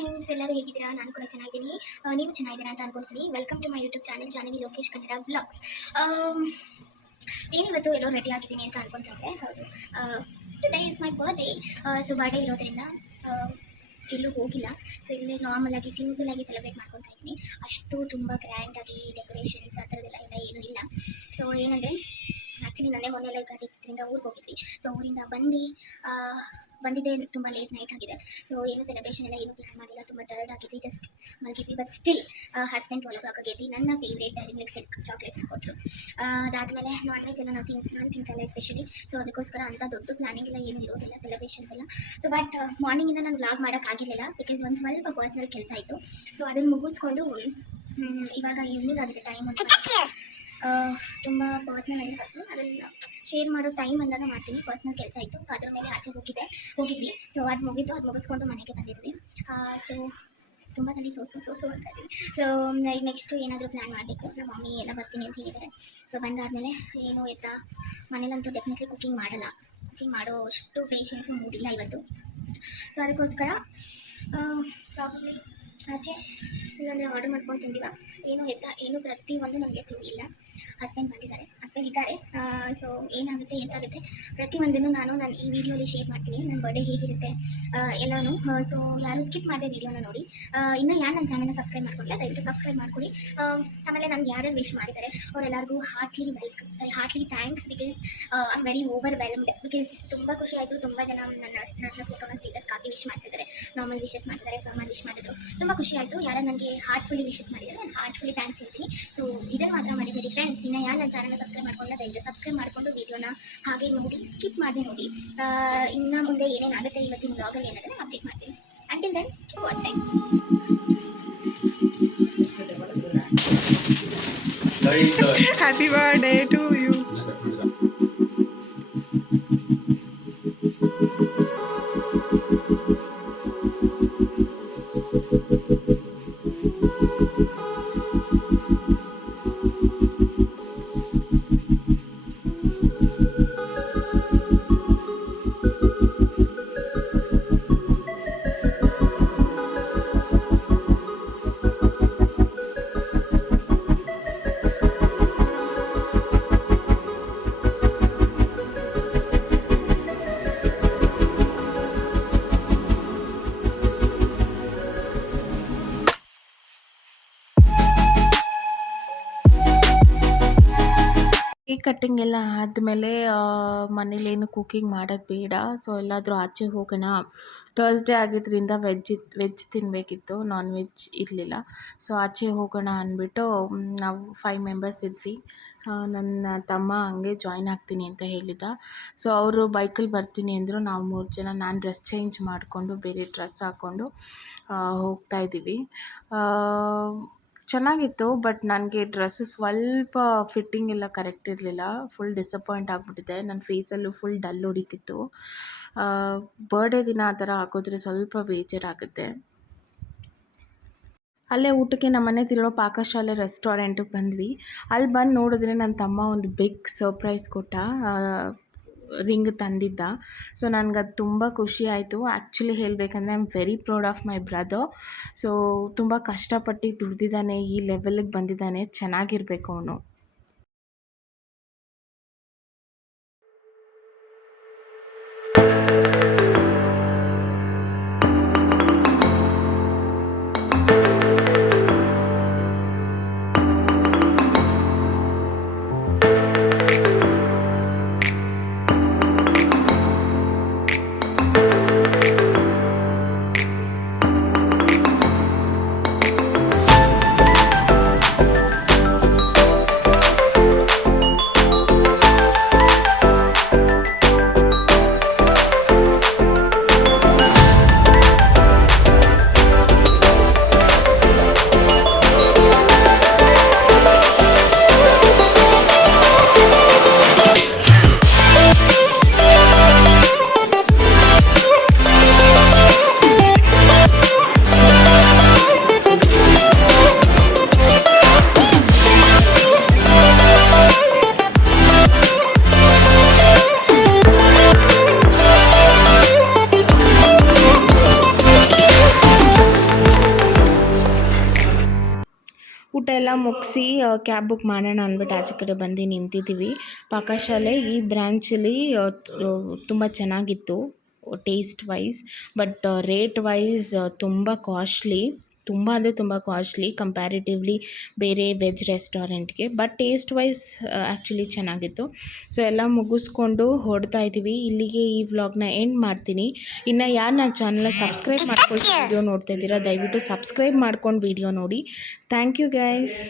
Friends, ಎಲ್ಲರೂ ಹೇಗಿದ್ದೀರಾ? ನಾನು ಕೂಡ ಚೆನ್ನಾಗಿದ್ದೀನಿ. ನೀವು ಚೆನ್ನಾಗಿದ್ದೀರಾ ಅಂತ ಅನ್ಕೊಳ್ತೀನಿ. Welcome to my YouTube channel Jahnavi Lokesh Kannada vlogs. ಏನಿವತ್ತು ಎಲ್ಲೋ ರೆಡಿ ಆಗಿದ್ದೀನಿ ಅಂತ ಅನ್ಕೊತಾ ಇದ್ದೆ. ಹೌದು, today is my birthday. So birthday ಇರೋದ್ರಿಂದ ಎಲ್ಲೂ ಹೋಗಿಲ್ಲ. ಸೊ ಇಲ್ಲಿ ನಾರ್ಮಲ್ ಆಗಿ ಸಿಂಪಲ್ ಆಗಿ ಸೆಲೆಬ್ರೇಟ್ ಮಾಡ್ಕೊತಾ ಇದ್ದೀನಿ. ಅಷ್ಟು ತುಂಬ ಗ್ರ್ಯಾಂಡಾಗಿ ಡೆಕೋರೇಷನ್ಸ್ ಆ ಥರದ್ದೆಲ್ಲ ಏನೂ ಇಲ್ಲ. ಸೊ ಏನಂದರೆ ಆ್ಯಕ್ಚುಲಿ ಮೊನ್ನೆ ಎಲ್ಲ ಯುಗಾದಿಯಿಂದ ಊರಿಗೆ ಹೋಗಿದ್ವಿ. ಸೊ ಊರಿಂದ ಬಂದಿದ್ದೆ ತುಂಬ ಲೇಟ್ ನೈಟ್ ಆಗಿದೆ. ಸೊ ಏನು ಸೆಲೆಬ್ರೇಷನ್ ಎಲ್ಲ ಏನು ಪ್ಲ್ಯಾನ್ ಮಾಡಿಲ್ಲ. ತುಂಬ ಟರ್ಡ್ ಆಗಿದ್ವಿ, ಜಸ್ಟ್ ಮಲಗಿದ್ವಿ. ಬಟ್ ಸ್ಟಿಲ್ ಹಸ್ಬೆಂಡ್ 12 o'clock ಗೆದ್ದು ನನ್ನ favourite Dairy Milk Silk chocolate ಕೊಟ್ಟರು. ಅದಾದಮೇಲೆ ನಾನ್ ವೆಜ್ ಎಲ್ಲ ನಾನು ತಿಂತಲ್ಲ ಎಸ್ಪೆಷಲಿ. ಸೊ ಅದಕ್ಕೋಸ್ಕರ ಅಂಥ ದೊಡ್ಡ ಪ್ಲಾನಿಂಗ್ ಎಲ್ಲ ಏನೂ ಇರೋದಿಲ್ಲ, ಸೆಲೆಬ್ರೇಷನ್ಸ್ ಎಲ್ಲ. ಸೊ ಬಟ್ ಮಾರ್ನಿಂಗಿಂದ ನಾನು ವ್ಲಾಗ್ ಮಾಡೋಕ್ಕಾಗಿರಲಿಲ್ಲ, ಬಿಕಾಸ್ ಒಂದು ಸ್ವಲ್ಪ ಪರ್ಸ್ನಲ್ ಕೆಲಸ ಆಯಿತು. ಸೊ ಅದನ್ನು ಮುಗಿಸ್ಕೊಂಡು ಇವಾಗ ಈವ್ನಿಂಗ್ ಆಗಿದೆ ಟೈಮ್ ಅಂತ ತುಂಬ ಪರ್ಸ್ನಲ್ ಆಗಿರ್ಬೋದು. ಅದನ್ನು ಶೇರ್ ಮಾಡೋ ಟೈಮ್ ಅಂದಾಗ ಮಾಡ್ತೀನಿ. ಪರ್ಸ್ನಲ್ ಕೆಲಸ ಇತ್ತು, ಸೊ ಅದ್ರ ಮೇಲೆ ಆಚೆ ಹೋಗಿದ್ವಿ. ಸೊ ಅದು ಮುಗಿಸ್ಕೊಂಡು ಮನೆಗೆ ಬಂದಿದ್ವಿ. ಸೊ ತುಂಬ ಸಲ ಅಂತ ಇದ್ದೀವಿ. ಸೊ ನೆಕ್ಸ್ಟು ಏನಾದರೂ ಪ್ಲ್ಯಾನ್ ಮಾಡಬೇಕು. ನಮ್ಮ ಮಮ್ಮಿ ಎಲ್ಲ ಬರ್ತೀನಿ ಅಂತ ಹೇಳಿದ್ದಾರೆ. ಸೊ ಬಂದಾದಮೇಲೆ ಏನು ಎತ್ತಾ ಮನೇಲಂತೂ ಡೆಫಿನೆಟ್ಲಿ ಕುಕ್ಕಿಂಗ್ ಮಾಡೋ ಅಷ್ಟು ಪೇಷನ್ಸು ಮೂಡಿಲ್ಲ ಇವತ್ತು. ಸೊ ಅದಕ್ಕೋಸ್ಕರ ಪ್ರಾಬಬ್ಲಿ ಆಚೆ ಇಲ್ಲಾಂದರೆ ಆರ್ಡರ್ ಮಾಡ್ಕೊಂಡು ತಿಂದಿವ. ಏನು ಪ್ರತಿಯೊಂದು ನನಗೆ ಕ್ಲೂ ಇಲ್ಲ. ಹಸ್ಬೆಂಡ್ ಇದ್ದಾರೆ. ಸೊ ಏನಾಗುತ್ತೆ ಎಂತಾಗುತ್ತೆ ಪ್ರತಿಯೊಂದನ್ನು ನಾನು ಈ ವಿಡಿಯೋಲಿ ಶೇರ್ ಮಾಡ್ತೀನಿ. ನನ್ನ ಬರ್ಡೇ ಹೇಗಿರುತ್ತೆ ಎಲ್ಲನೂ. ಸೊ ಯಾರು ಸ್ಕಿಪ್ ಮಾಡಿದೆ ವಿಡಿಯೋನ ನೋಡಿ. ಇನ್ನೂ ಯಾರು ನನ್ನ ಚಾನಲ್ನ ಸಬ್ಸ್ಕ್ರೈಬ್ ಮಾಡ್ಕೊಂಡಿಲ್ಲ, ದಯವಿಟ್ಟು ಸಬ್ಸ್ಕ್ರೈಬ್ ಮಾಡ್ಕೊಳ್ಳಿ. ಆಮೇಲೆ ನನಗೆ ಯಾರ್ಯಾರು ವಿಶ್ ಮಾಡಿದ್ದಾರೆ ಅವರೆಲ್ಲರಿಗೂ heartly thanks. Because I am very overwhelmed. Because ತುಂಬ ಖುಷಿ ಆಯಿತು. ತುಂಬ ಜನ ನನ್ನ ಫೋಟೋನ ಸ್ಟೇಟಸ್ಗೆ ಹಾಕಿ ವಿಶ್ ಮಾಡ್ತಿದ್ದಾರೆ, ನಾರ್ಮಲ್ ವಿಶಸ್ ಮಾಡಿದ್ದಾರೆ, ಫಾರ್ಮಲ್ ವಿಶ್ ಮಾಡಿದ್ರು. ತುಂಬ ಖುಷಿ ಆಯಿತು. ಯಾರು ನನಗೆ ಹಾರ್ಟ್ಫುಲ್ಲಿ ವಿಶಸ್ ಮಾಡಿದ್ದಾರೆ, ನಾನು ಹಾರ್ಟ್ಫುಲ್ಲಿ ಥ್ಯಾಂಕ್ಸ್ ಹೇಳ್ತೀನಿ. ಸೊ ಇದನ್ನು ಮಾತ್ರ ಮರಿಬೇಡಿ ಫ್ರೆಂಡ್ಸ್. ಇನ್ನು ಯಾರು ನನ್ನ ಚಾನಲ್ನ ಸಬ್ಸ್ಕ್ರೈಬ್ ಮಾಡ್ಕೊಂಡಿಲ್ಲ, ದಯವಿಟ್ಟು ಸಬ್ಸ್ಕ್ರೈಬ್ ಮಾಡಿಕೊಂಡು ವಿಡಿಯೋನ ಹಾಗೆ ನೋಡಿ, ಸ್ಕಿಪ್ ಮಾಡಿ ನೋಡಿ. ಇನ್ನು ಮುಂದೆ ಏನೇನಾಗುತ್ತೆ ಇವತ್ತಿನ ಬ್ಲಾಗಲ್ಲಿ ಏನಾದರೆ ಅಪ್ಡೇಟ್ ಮಾಡ್ತೀನಿ. Until then keep watching. Happy birthday to you. Cake cutting ಎಲ್ಲ ಆದಮೇಲೆ ಮನೇಲೇನು ಕುಕ್ಕಿಂಗ್ ಮಾಡೋದು ಬೇಡ. ಸೊ ಎಲ್ಲಾದರೂ ಆಚೆ ಹೋಗೋಣ. ಥರ್ಸ್ಡೇ ಆಗಿದ್ದರಿಂದ ವೆಜ್ ತಿನ್ನಬೇಕಿತ್ತು, ನಾನ್ ವೆಜ್ ಇರಲಿಲ್ಲ. ಸೊ ಆಚೆ ಹೋಗೋಣ ಅಂದ್ಬಿಟ್ಟು ನಾವು 5 ಮೆಂಬರ್ಸ್ ಇದ್ವಿ. ನನ್ನ ತಮ್ಮ ಹಂಗೆ ಜಾಯ್ನ್ ಆಗ್ತೀನಿ ಅಂತ ಹೇಳಿದ್ದ. ಸೊ ಅವರು ಬೈಕಲ್ಲಿ ಬರ್ತೀನಿ ಅಂದರು. ನಾವು 3 ಜನ, ನಾನು ಡ್ರೆಸ್ ಚೇಂಜ್ ಮಾಡಿಕೊಂಡು ಬೇರೆ ಡ್ರೆಸ್ ಹಾಕ್ಕೊಂಡು ಹೋಗ್ತಾಯಿದ್ದೀವಿ. ಚೆನ್ನಾಗಿತ್ತು, ಬಟ್ ನನಗೆ ಡ್ರೆಸ್ಸು ಸ್ವಲ್ಪ ಫಿಟ್ಟಿಂಗ್ ಎಲ್ಲ ಕರೆಕ್ಟ್ ಇರಲಿಲ್ಲ. ಫುಲ್ ಡಿಸಪಾಯಿಂಟ್ ಆಗಿಬಿಟ್ಟಿದೆ. ನನ್ನ ಫೇಸಲ್ಲೂ ಫುಲ್ ಡಲ್ ಹೊಡಿತಿತ್ತು. ಬರ್ಡೇ ದಿನ ಆ ಥರ ಹಾಕಿದ್ರೆ ಸ್ವಲ್ಪ ಬೇಜಾರಾಗುತ್ತೆ. ಅಲ್ಲೇ ಊಟಕ್ಕೆ ನಮ್ಮನೆ ತಿರೋ ಪಾಕಶಾಲೆ ರೆಸ್ಟೋರೆಂಟಿಗೆ ಬಂದ್ವಿ. ಅಲ್ಲಿ ಬಂದು ನೋಡಿದ್ರೆ ನನ್ನ ತಮ್ಮ ಒಂದು ಬಿಗ್ ಸರ್ಪ್ರೈಸ್ ಕೊಟ್ಟ, ರಿಂಗ್ ತಂದಿದ್ದ. ಸೊ ನನಗದು ತುಂಬ ಖುಷಿ ಆಯಿತು. ಆ್ಯಕ್ಚುಲಿ ಹೇಳಬೇಕಂದ್ರೆ I am very proud of my brother. So ತುಂಬ ಕಷ್ಟಪಟ್ಟು ದುಡ್ದಿದ್ದಾನೆ, ಈ ಲೆವೆಲಿಗೆ ಬಂದಿದ್ದಾನೆ. ಚೆನ್ನಾಗಿರಬೇಕು ಅವನು. ಎಲ್ಲ ಮುಗಿಸಿ ಕ್ಯಾಬ್ ಬುಕ್ ಮಾಡೋಣ ಅಂದ್ಬಿಟ್ಟು ಆಚೆ ಕಡೆ ಬಂದು ನಿಂತಿದ್ದೀವಿ. ಪಾಕಶಾಲೆ ಈ ಬ್ರ್ಯಾಂಚಲ್ಲಿ ತುಂಬ ಚೆನ್ನಾಗಿತ್ತು taste wise, but rate wise ತುಂಬ ಕಾಸ್ಟ್ಲಿ, ತುಂಬ ಅಂದರೆ ತುಂಬ ಕಾಸ್ಟ್ಲಿ ಕಂಪ್ಯಾರಿಟಿವ್ಲಿ ಬೇರೆ ವೆಜ್ ರೆಸ್ಟೋರೆಂಟ್ಗೆ. ಬಟ್ ಟೇಸ್ಟ್ ವೈಸ್ ಆ್ಯಕ್ಚುಲಿ ಚೆನ್ನಾಗಿತ್ತು. ಸೊ ಎಲ್ಲ ಮುಗಿಸ್ಕೊಂಡು ಹೊರಡ್ತಾ ಇದ್ದೀವಿ. ಇಲ್ಲಿಗೆ ಈ ವ್ಲಾಗ್ನ ಎಂಡ್ ಮಾಡ್ತೀನಿ. ಇನ್ನು ಯಾರು ನನ್ನ ಚಾನಲ್ನ ಸಬ್ಸ್ಕ್ರೈಬ್ ಮಾಡ್ಕೊಂಡು ವಿಡಿಯೋ ನೋಡ್ತಾ ಇದ್ದೀರಾ, ದಯವಿಟ್ಟು ಸಬ್ಸ್ಕ್ರೈಬ್ ಮಾಡ್ಕೊಂಡು ವಿಡಿಯೋ ನೋಡಿ. Thank you guys.